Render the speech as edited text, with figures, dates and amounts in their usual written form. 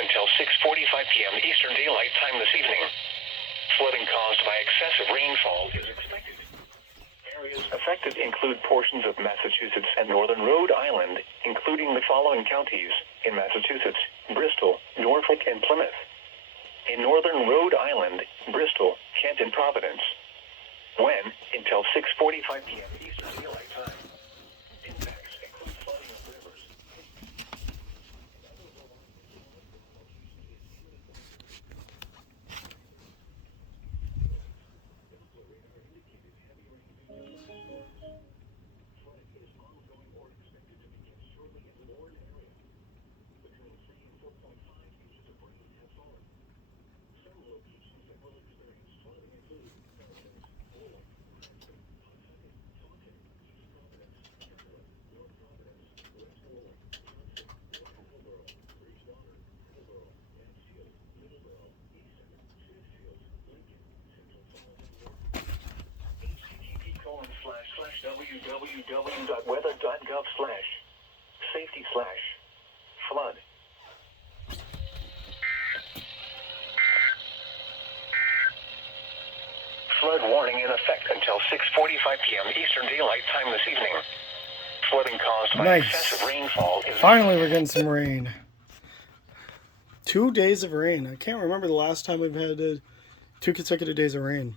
until 6:45 p.m. Eastern Daylight Time this evening. Flooding caused by excessive rainfall is expected. Areas affected include portions of Massachusetts and northern Rhode Island, including the following counties in Massachusetts: Bristol, Norfolk, and Plymouth. In northern Rhode Island, Bristol, Kent, and Providence. When until 6:45 p.m. Eastern Daylight Time. Impacts include flooding of rivers. www.weather.gov/safety/flood. Flood warning in effect until 6:45 p.m. Eastern Daylight Time this evening. Flooding caused by excessive rainfall is... Finally, we're getting some rain. 2 days of rain. I can't remember the last time we've had 2 consecutive days of rain.